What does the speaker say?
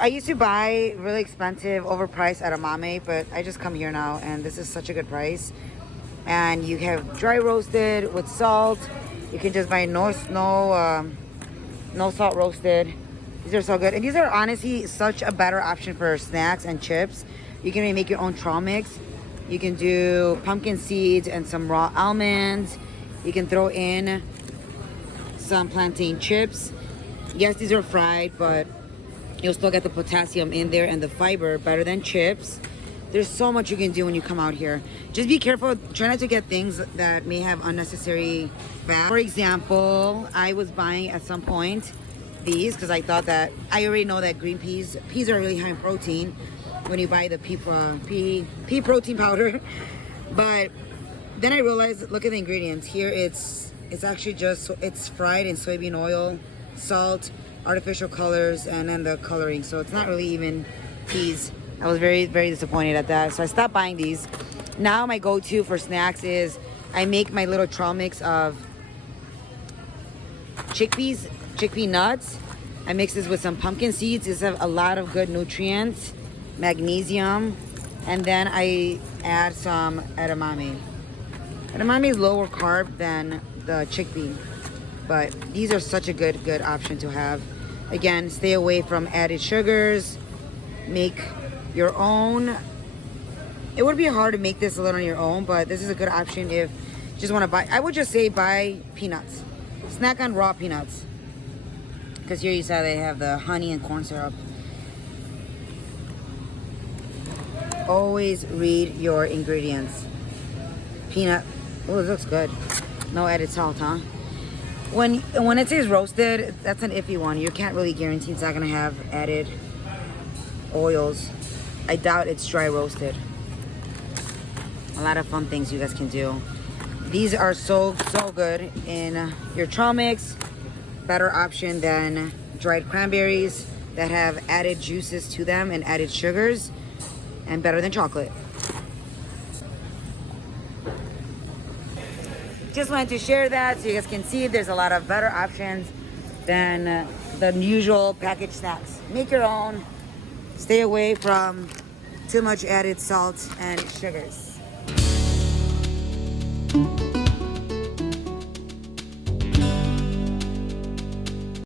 I used to buy really expensive, overpriced at 𝘓𝘈, but I just come here now and this is such a good price. And you have dry roasted with salt. You can just buy no salt roasted. These are so good. And these are honestly such a better option for snacks and chips. You can make your own trail mix. You can do pumpkin seeds and some raw almonds. You can throw in some plantain chips. Yes, these are fried, but you'll still get the potassium in there and the fiber, better than chips. There's so much you can do when you come out here. Just be careful. Try not to get things that may have unnecessary fat. For example, I was buying at some point these because I thought that I already know that green peas are really high in protein when you buy the pea protein powder. But then I realized, look at the ingredients here. It's actually just, it's fried in soybean oil, salt, artificial colors, and then the coloring. So it's not really even peas. I was very, very disappointed at that. So I stopped buying these. Now my go-to for snacks is I make my little trail mix of chickpea nuts. I mix this with some pumpkin seeds. These have a lot of good nutrients, magnesium, and then I add some edamame. Edamame is lower carb than the chickpea, but these are such a good option to have. Again, stay away from added sugars. Make your own. It would be hard to make this a little on your own, but this is a good option if you just want to buy. I would just say buy peanuts. Snack on raw peanuts. Because here you saw they have the honey and corn syrup. Always read your ingredients. Peanut. Oh, it looks good. No added salt, huh? When it says roasted, that's an iffy one. You can't really guarantee it's not going to have added oils. I doubt it's dry roasted. A lot of fun things you guys can do. These are so good in your trail mix. Better option than dried cranberries that have added juices to them and added sugars, and better than chocolate. Just wanted to share that so you guys can see there's a lot of better options than the usual packaged snacks. Make your own. Stay away from too much added salt and sugars.